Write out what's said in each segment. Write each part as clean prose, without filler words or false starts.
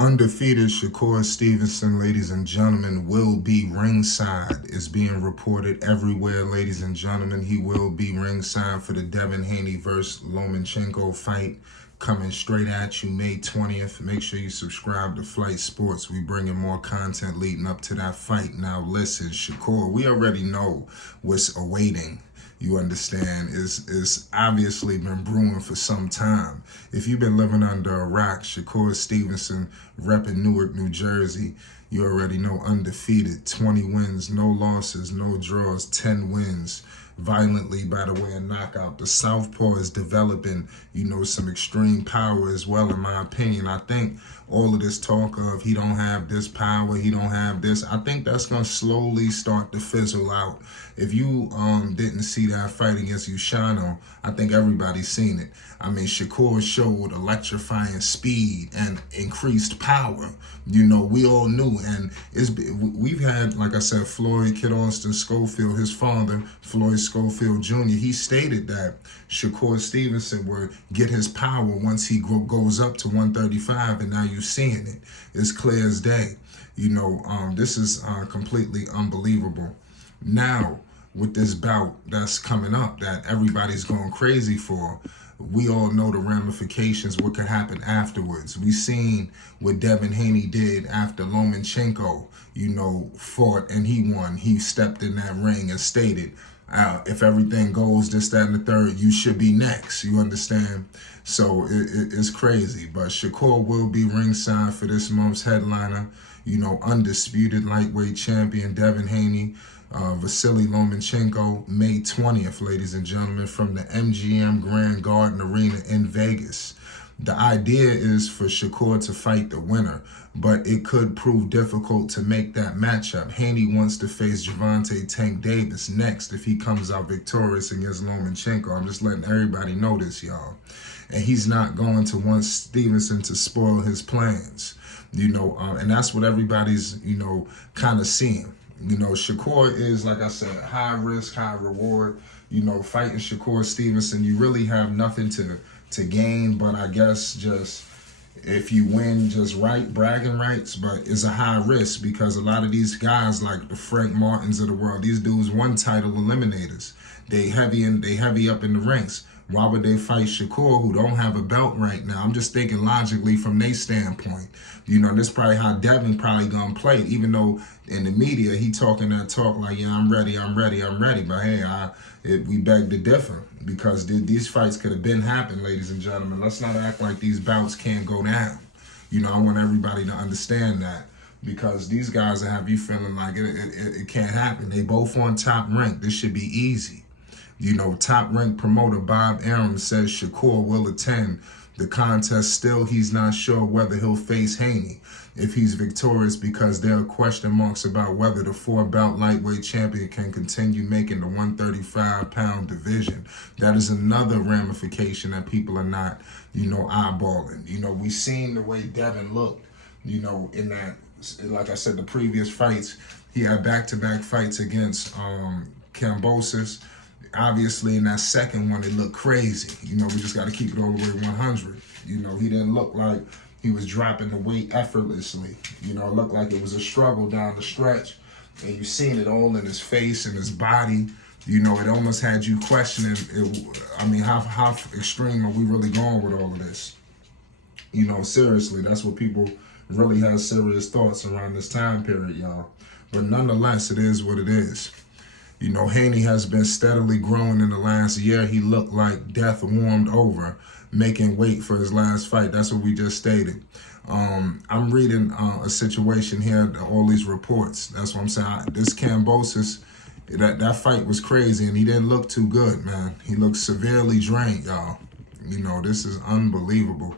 Undefeated Shakur Stevenson, ladies and gentlemen, will be ringside. It's being reported everywhere, ladies and gentlemen. He will be ringside for the Devin Haney versus Lomachenko fight coming straight at you May 20th. Make sure you subscribe to Flight Sports. We bringing more content leading up to that fight. Now listen, Shakur, we already know what's awaiting. You understand, is obviously been brewing for some time. If you've been living under a rock, Shakur Stevenson, repping Newark, New Jersey, you already know undefeated, 20 wins, no losses, no draws, 10 wins, violently by the way of knockout. The Southpaw is developing, some extreme power as well, in my opinion. I think all of this talk of he don't have this power, he don't have this, I think that's going to slowly start to fizzle out. If you didn't see that fight against Ushano, I think everybody's seen it. I mean, Shakur showed electrifying speed and increased power. We all knew. And we've had, like I said, Floyd Kid Austin Schofield, his father, Floyd Schofield Jr., he stated that Shakur Stevenson would get his power once he goes up to 135, and now you're seeing it. It's clear as day. This is completely unbelievable. Now, with this bout that's coming up that everybody's going crazy for, we all know the ramifications, what could happen afterwards. We seen what Devin Haney did after Lomachenko, fought and he won. He stepped in that ring and stated, if everything goes this, that, and the third, you should be next. You understand? So it's crazy. But Shakur will be ringside for this month's headliner. Undisputed lightweight champion Devin Haney, Vasil Lomachenko, May 20th, ladies and gentlemen, from the MGM Grand Garden Arena in Vegas. The idea is for Shakur to fight the winner, but it could prove difficult to make that matchup. Haney wants to face Gervonta Tank Davis next if he comes out victorious against Lomachenko. I'm just letting everybody know this, y'all. And he's not going to want Stevenson to spoil his plans, and that's what everybody's, kind of seeing. Shakur is, like I said, high risk, high reward. Fighting Shakur Stevenson, you really have nothing to gain, but I guess just if you win just right, bragging rights, but it's a high risk because a lot of these guys like the Frank Martins of the world, these dudes won title eliminators. They heavy up in the ranks. Why would they fight Shakur, who don't have a belt right now? I'm just thinking logically from their standpoint. This is probably how Devin probably gonna play it, even though in the media he talking that talk like, yeah, I'm ready. But hey, we beg to differ because these fights could have been happened, ladies and gentlemen. Let's not act like these bouts can't go down. I want everybody to understand that because these guys will have you feeling like it can't happen. They both on top rank. This should be easy. Top ranked promoter Bob Arum says Shakur will attend the contest. Still, he's not sure whether he'll face Haney if he's victorious because there are question marks about whether the 4-bout lightweight champion can continue making the 135-pound division. That is another ramification that people are not, eyeballing. We seen the way Devin looked, in that, like I said, the previous fights. He had back-to-back fights against Kambosos. Obviously, in that second one, it looked crazy. We just got to keep it all the way 100. He didn't look like he was dropping the weight effortlessly. It looked like it was a struggle down the stretch. And you seen it all in his face and his body. It almost had you questioning, how extreme are we really going with all of this? Seriously, that's what people really have serious thoughts around this time period, y'all. But nonetheless, it is what it is. Haney has been steadily growing in the last year. He looked like death warmed over, making weight for his last fight. That's what we just stated. I'm reading a situation here, all these reports. That's what I'm saying. This Kambosos, that fight was crazy, and he didn't look too good, man. He looked severely drained, y'all. This is unbelievable.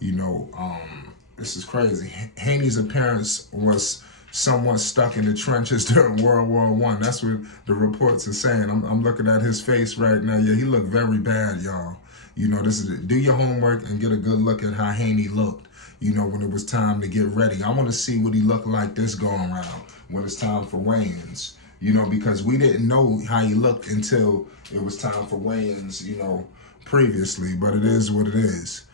This is crazy. Haney's appearance was somewhat stuck in the trenches during World War I. That's what the reports are saying. I'm looking at his face right now. Yeah, he looked very bad, y'all. Do your homework and get a good look at how Haney looked, when it was time to get ready. I want to see what he looked like this going around when it's time for weigh-ins, because we didn't know how he looked until it was time for weigh-ins, previously, but it is what it is.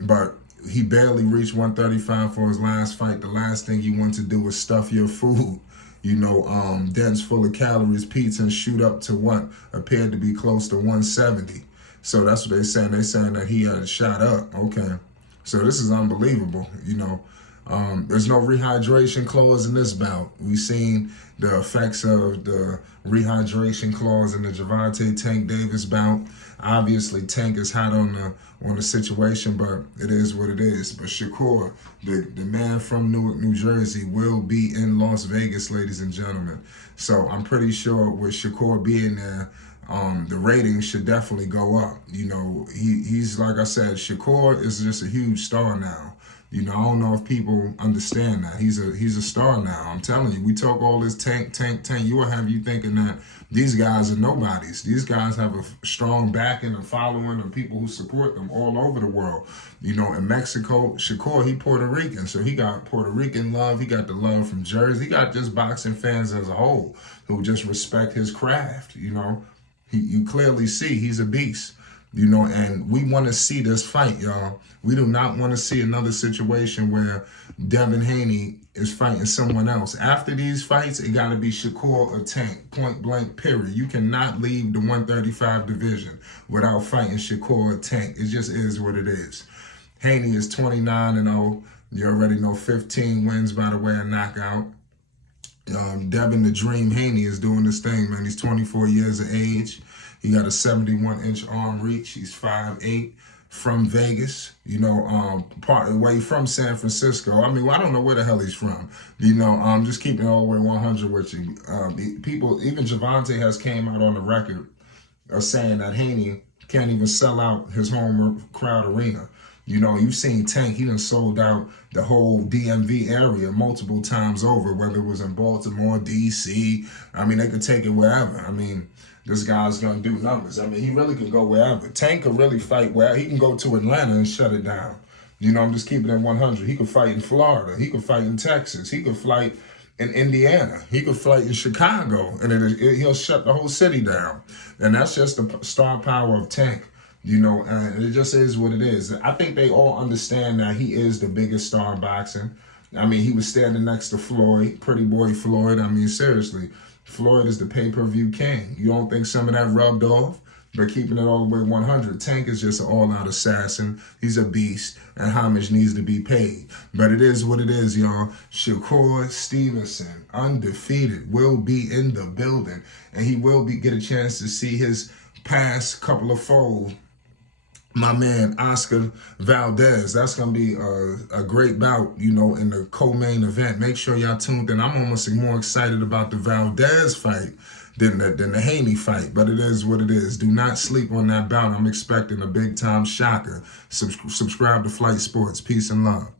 But he barely reached 135 for his last fight. The last thing you want to do is stuff your food, dense full of calories, pizza, and shoot up to what appeared to be close to 170. So that's what they're saying. They're saying that he had shot up. Okay. So this is unbelievable, There's no rehydration clause in this bout. We've seen the effects of the rehydration clause in the Gervonta Tank Davis bout. Obviously, Tank is hot on the situation, but it is what it is. But Shakur, the man from Newark, New Jersey, will be in Las Vegas, ladies and gentlemen. So I'm pretty sure with Shakur being there, the ratings should definitely go up. He's like I said, Shakur is just a huge star now. I don't know if people understand that. He's a star now. I'm telling you, we talk all this tank. You will have you thinking that these guys are nobodies. These guys have a strong backing and following of people who support them all over the world. In Mexico, Shakur, he Puerto Rican, so he got Puerto Rican love. He got the love from Jersey. He got just boxing fans as a whole who just respect his craft, You clearly see he's a beast, and we want to see this fight, y'all. We do not want to see another situation where Devin Haney is fighting someone else. After these fights, it got to be Shakur or Tank, point blank, period. You cannot leave the 135 division without fighting Shakur or Tank. It just is what it is. Haney is 29-0. You already know 15 wins by the way of knockout. Devin the Dream Haney is doing this thing, man. He's 24 years of age. He got a 71-inch arm reach. He's 5'8", from Vegas. Part of the way from San Francisco. I don't know where the hell he's from. Just keeping it all the way 100 with you. People, even Gervonta has came out on the record of saying that Haney can't even sell out his home crowd arena. You've seen Tank. He done sold out the whole DMV area multiple times over, whether it was in Baltimore, D.C. They could take it wherever. This guy's going to do numbers. He really can go wherever. Tank could really fight where he can go to Atlanta and shut it down. I'm just keeping it 100. He could fight in Florida. He could fight in Texas. He could fight in Indiana. He could fight in Chicago, and he'll shut the whole city down. And that's just the star power of Tank. And it just is what it is. I think they all understand that he is the biggest star in boxing. He was standing next to Floyd, pretty boy Floyd. Seriously, Floyd is the pay-per-view king. You don't think some of that rubbed off? But keeping it all the way 100, Tank is just an all-out assassin. He's a beast, and homage needs to be paid. But it is what it is, y'all. Shakur Stevenson, undefeated, will be in the building, and he will get a chance to see his past couple of foes. My man, Oscar Valdez. That's going to be a great bout, in the co-main event. Make sure y'all tuned in. I'm almost more excited about the Valdez fight than the Haney fight, but it is what it is. Do not sleep on that bout. I'm expecting a big-time shocker. Subscribe to Flight Sports. Peace and love.